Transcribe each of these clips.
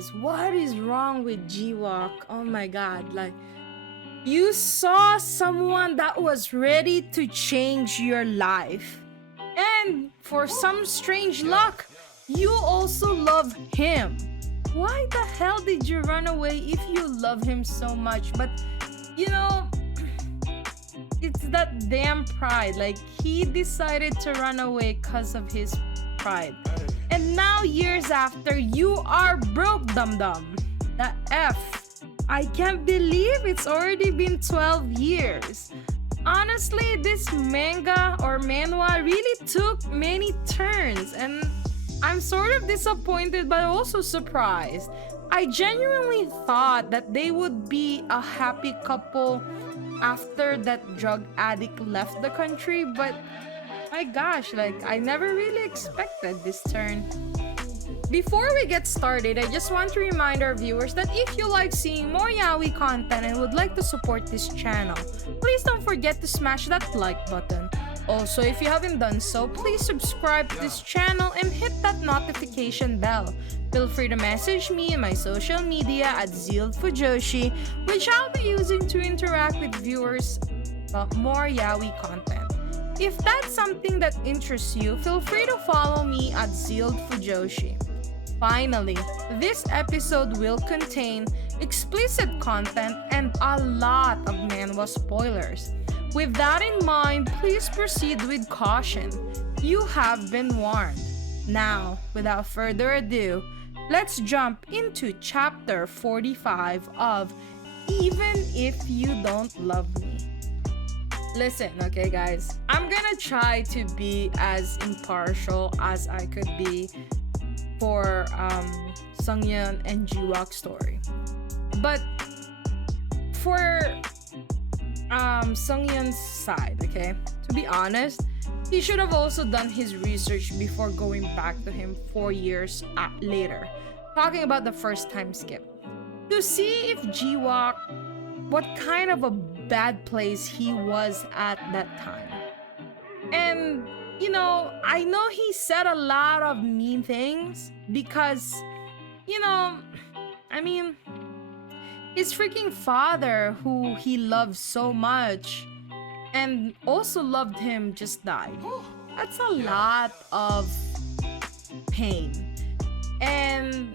guys, what is wrong with JIWOOK? Oh my god, like, you saw someone that was ready to change your life. And for some strange luck, you also love him. Why the hell did you run away if you love him so much? But, you know, it's that damn pride. Like, he decided to run away because of his pride. And now, years after, you are broke, dum-dum. The F. I can't believe it's already been 12 years. Honestly, this manga or manhwa really took many turns, and I'm sort of disappointed but also surprised. I genuinely thought that they would be a happy couple after that drug addict left the country, but my gosh, like, I never really expected this turn. Before we get started, I just want to remind our viewers that if you like seeing more yaoi content and would like to support this channel, please don't forget to smash that like button. Also, if you haven't done so, please subscribe to this channel and hit that notification bell. Feel free to message me in my social media at ZEALED FUJOSHI, which I'll be using to interact with viewers about more yaoi content. If that's something that interests you, feel free to follow me at ZEALED FUJOSHI. Finally, this episode will contain explicit content and a lot of manhwa spoilers. With that in mind, please proceed with caution. You have been warned. Now, without further ado, let's jump into chapter 45 of Even If You Don't Love Me. Listen, okay guys, I'm gonna try to be as impartial as I could be for Seung Eon and Ji Wook story. But for Seung Eon's side, okay, to be honest, he should have also done his research before going back to him 4 years later, talking about the first time skip, to see if Ji Wook, what kind of a bad place he was at that time. And you know, I know he said a lot of mean things because, you know, I mean, his freaking father, who he loved so much and also loved him, just died. That's a lot of pain. And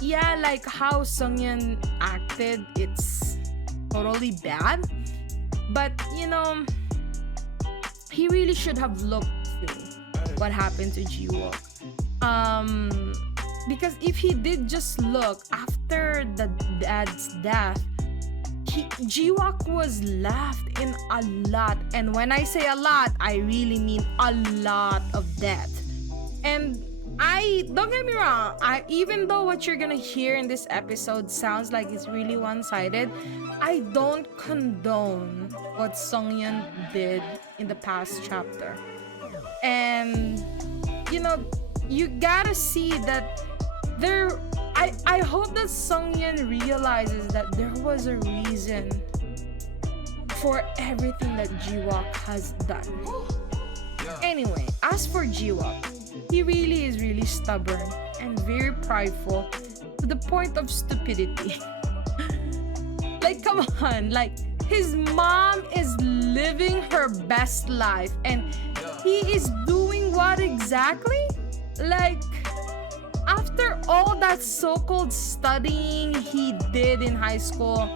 yeah, like how Seung Eon acted, it's totally bad. But, you know, he really should have looked what happened to Ji Wook. Because if he did just look after the dad's death, Ji Wook was left in a lot, and when I say a lot, I really mean a lot of debt. And don't get me wrong, even though what you're gonna hear in this episode sounds like it's really one-sided, I don't condone what Seung Eon did in the past chapter. And you know, you gotta see that I hope that Seung Eon realizes that there was a reason for everything that Ji Wook has done. Anyway, as for Ji Wook, he really is really stubborn and very prideful to the point of stupidity. Like, come on, like, his mom is living her best life and he is doing what exactly? Like, after all that so-called studying he did in high school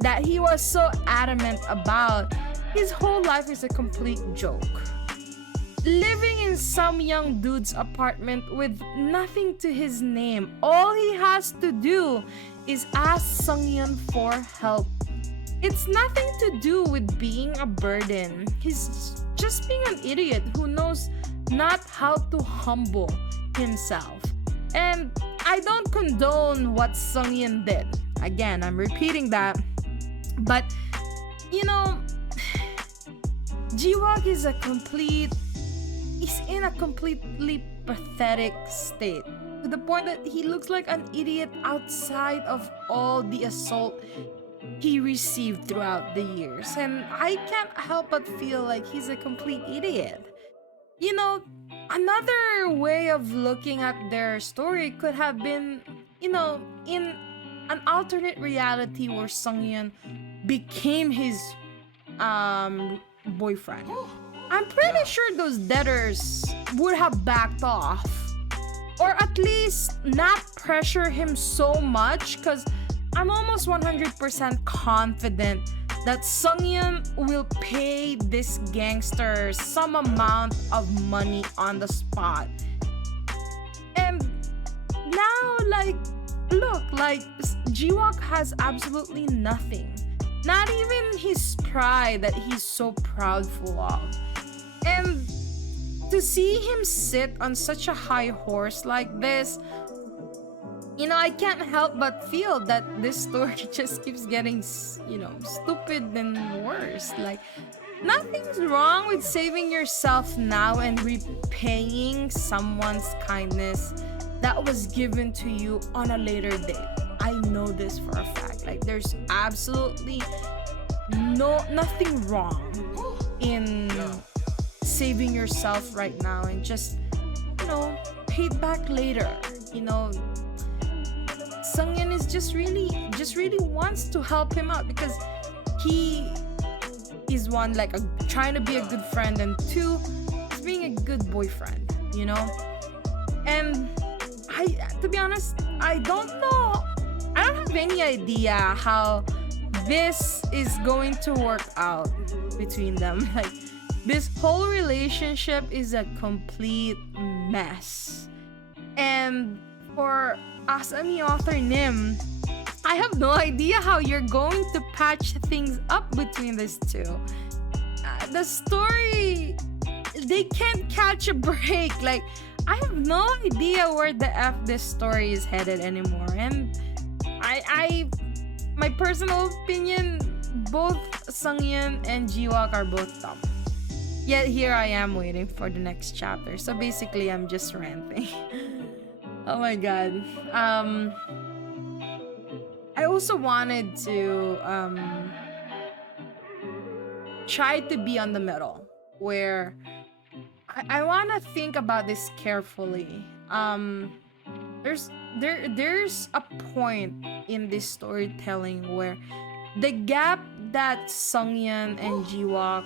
that he was so adamant about, his whole life is a complete joke. Living in some young dude's apartment with nothing to his name, all he has to do is ask Seung Eon for help. It's nothing to do with being a burden. He's just being an idiot who knows not how to humble himself. And I don't condone what Seung Eon did. Again, I'm repeating that. But, you know, Ji Wook is in a completely pathetic state, to the point that he looks like an idiot outside of all the assault he received throughout the years. And I can't help but feel like he's a complete idiot. You know, another way of looking at their story could have been in an alternate reality where Sungyeon became his boyfriend, I'm pretty sure those debtors would have backed off, or at least not pressure him so much, because I'm almost 100% confident that Sungyeon will pay this gangster some amount of money on the spot. And now, like, look, like, JIWOOK has absolutely nothing. Not even his pride that he's so proudful of. And to see him sit on such a high horse like this, I can't help but feel that this story just keeps getting, stupid and worse. Like, nothing's wrong with saving yourself now and repaying someone's kindness that was given to you on a later date. I know this for a fact. Like, there's absolutely nothing wrong in saving yourself right now and just, pay it back later. Sungyeon is just really wants to help him out, because he is one, like, trying to be a good friend, and two, is being a good boyfriend, And to be honest, I don't know. I don't have any idea how this is going to work out between them. Like, this whole relationship is a complete mess. And for Asami author Nim, I have no idea how you're going to patch things up between these two. The story, they can't catch a break. Like, I have no idea where the F this story is headed anymore. And my personal opinion, both Sungyeon and JIWOOK are both dumb. Yet here I am waiting for the next chapter. So basically, I'm just ranting. Oh my god. I also wanted to try to be on the middle, where I want to think about this carefully. There's a point in this storytelling where the gap that Sungyeon and JIWOOK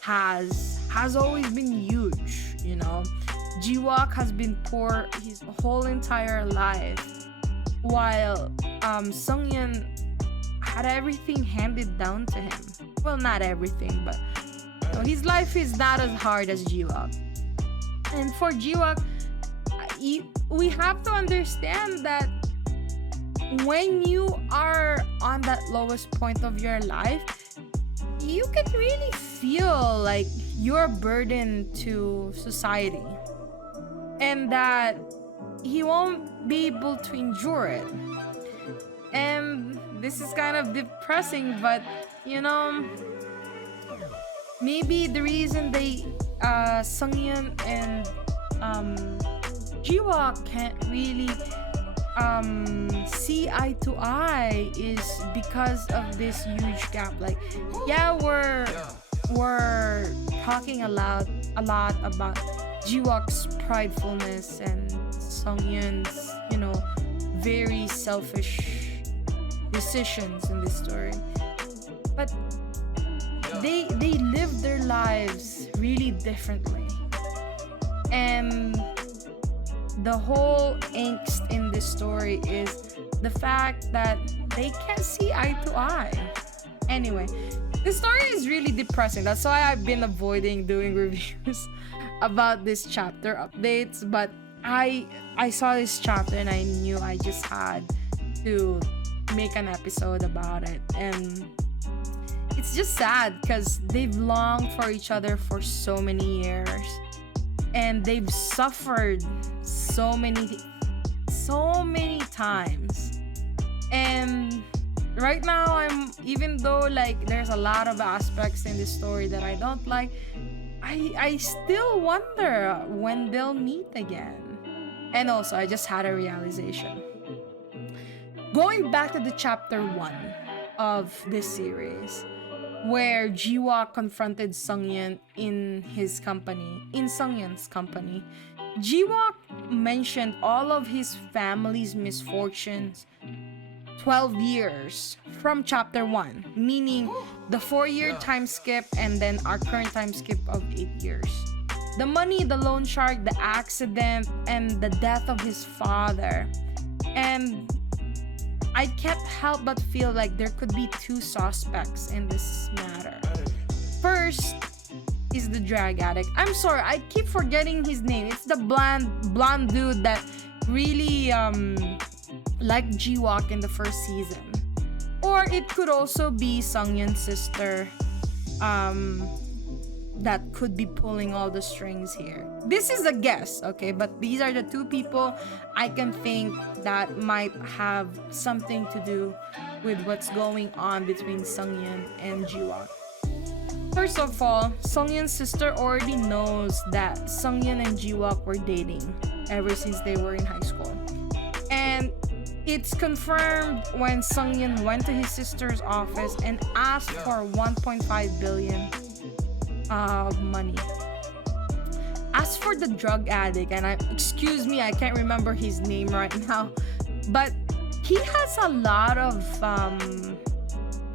has always been huge. JIWOOK has been poor his whole entire life, while Sungyeon had everything handed down to him. Well, not everything, but his life is not as hard as JIWOOK. And for JIWOOK, we have to understand that when you are on that lowest point of your life, you can really feel like you're a burden to society, and that he won't be able to endure it. And this is kind of depressing, but maybe the reason they Sungyeon and JIWOOK can't really see eye to eye is because of this huge gap. Like, we're talking a lot about JIWOOK's pridefulness and Sungyeon's, very selfish decisions in this story. But they live their lives really differently. And the whole angst in this story is the fact that they can't see eye to eye. Anyway, this story is really depressing. That's why I've been avoiding doing reviews about this chapter updates. But I saw this chapter and I knew I just had to make an episode about it. And it's just sad because they've longed for each other for so many years. And they've suffered so many times. And right now, even though like there's a lot of aspects in this story that I don't like, I still wonder when they'll meet again. And also, I just had a realization. Going back to the chapter 1 of this series, where JIWOOK confronted Sungyeon in Sungyeon's company, JIWOOK mentioned all of his family's misfortunes 12 years from chapter 1, meaning the 4-year time skip and then our current time skip of 8 years. The money, the loan shark, the accident, and the death of his father. And I can't help but feel like there could be two suspects in this matter. First is the drug addict. I'm sorry, I keep forgetting his name. It's the blonde dude that really liked JIWOOK in the first season. Or it could also be Sungyeon's sister that could be pulling all the strings here. This is a guess, okay? But these are the two people I can think that might have something to do with what's going on between Sungyeon and JIWOOK. First of all, Sungyeon's sister already knows that Sungyeon and JIWOOK were dating ever since they were in high school. And it's confirmed when Sungyeon went to his sister's office and asked for 1.5 billion of money. As for the drug addict, and excuse me, I can't remember his name right now, but he has a lot of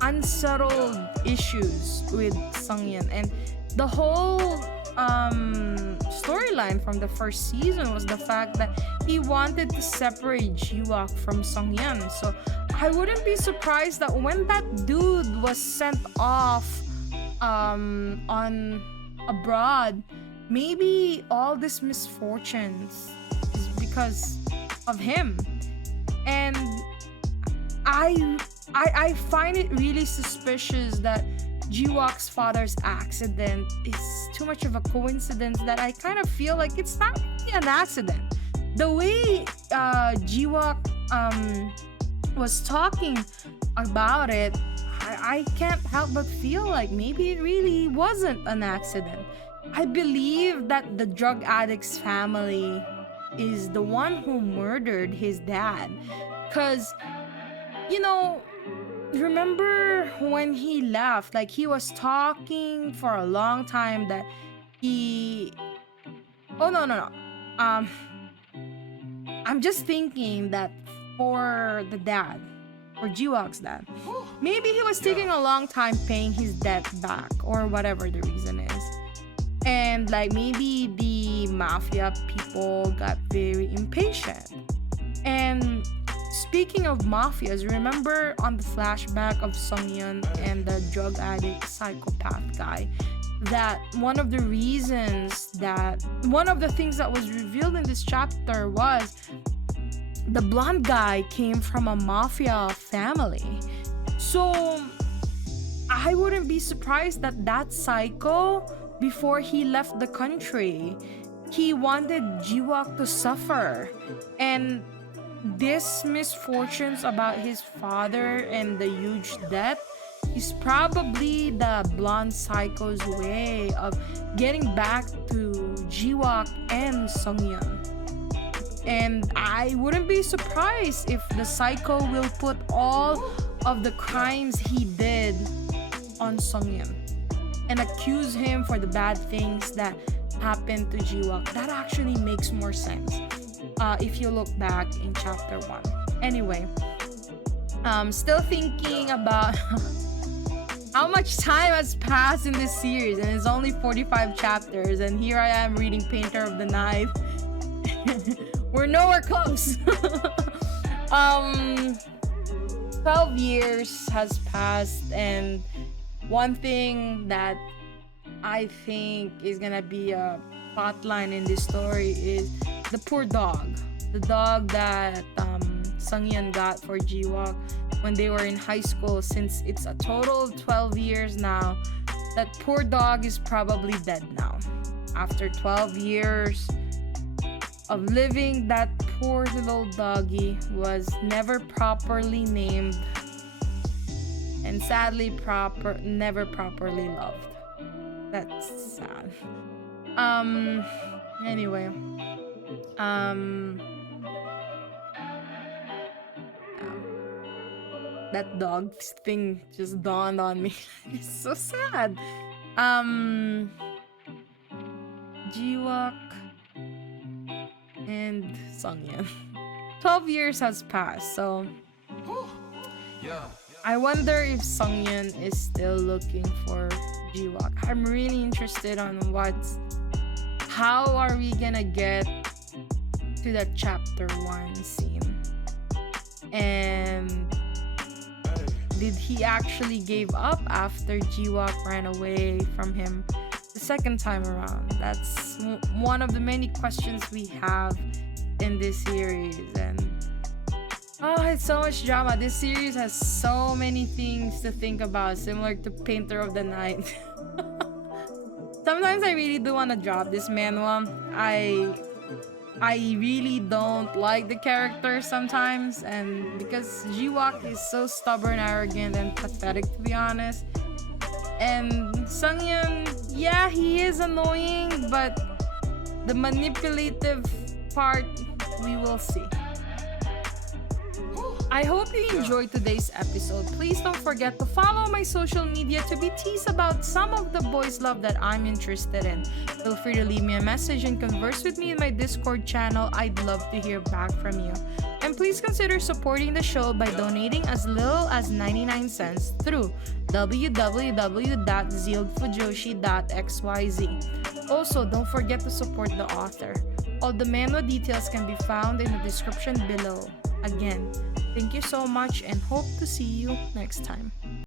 unsettled issues with Sungyeon, and the whole storyline from the first season was the fact that he wanted to separate JIWOOK from Sungyeon. So I wouldn't be surprised that when that dude was sent off on abroad, maybe all these misfortunes is because of him. And I find it really suspicious that JIWOOK's father's accident is too much of a coincidence that I kind of feel like it's not really an accident. The way JIWOOK was talking about it, I can't help but feel like maybe it really wasn't an accident. I believe that the drug addict's family is the one who murdered his dad. Because, you know, remember when he left, like he was talking for a long time that he... Oh, no. I'm just thinking that for the dad, for JIWOOK's dad, maybe he was taking a long time paying his debt back or whatever the reason is. And like maybe the mafia people got very impatient. And speaking of mafias, remember on the flashback of Sungyeon and the drug addict psychopath guy, that one of the things that was revealed in this chapter was the blonde guy came from a mafia family. So I wouldn't be surprised that that psycho, before he left the country, he wanted JIWOOK to suffer. And these misfortunes about his father and the huge debt is probably the blonde psycho's way of getting back to JIWOOK and Sungyeon. And I wouldn't be surprised if the psycho will put all of the crimes he did on Sungyeon and accuse him for the bad things that happened to JIWOOK. That actually makes more sense if you look back in chapter 1. Anyway, still thinking about how much time has passed in this series, and it's only 45 chapters, and here I am reading Painter of the Knife. We're nowhere close. 12 years has passed, and one thing that I think is gonna be a plot line in this story is the poor dog. The dog that Sungyeon got for JIWOOK when they were in high school, since it's a total of 12 years now. That poor dog is probably dead now. After 12 years of living, that poor little doggy was never properly named and sadly never properly loved. That's sad. Anyway, that dog thing just dawned on me. It's so sad. JIWOOK and Sungyeon. 12 years has passed, so I wonder if Sungyeon is still looking for JIWOOK. I'm really interested on how are we gonna get to that chapter 1 scene, and did he actually gave up after JIWOOK ran away from him the second time around? That's one of the many questions we have in this series, and it's so much drama. This series has so many things to think about, similar to Painter of the Night. Sometimes I really do want to drop this manhwa. I really don't like the character sometimes, and because JIWOOK is so stubborn, arrogant, and pathetic, to be honest. And Sungyeon, yeah, he is annoying, but the manipulative part, we will see. I hope you enjoyed today's episode. Please don't forget to follow my social media to be teased about some of the boys' love that I'm interested in. Feel free to leave me a message and converse with me in my Discord channel. I'd love to hear back from you. And please consider supporting the show by donating as little as 99 cents through www.zealedfujoshi.xyz. Also, don't forget to support the author. All the manhwa details can be found in the description below. Again, thank you so much and hope to see you next time.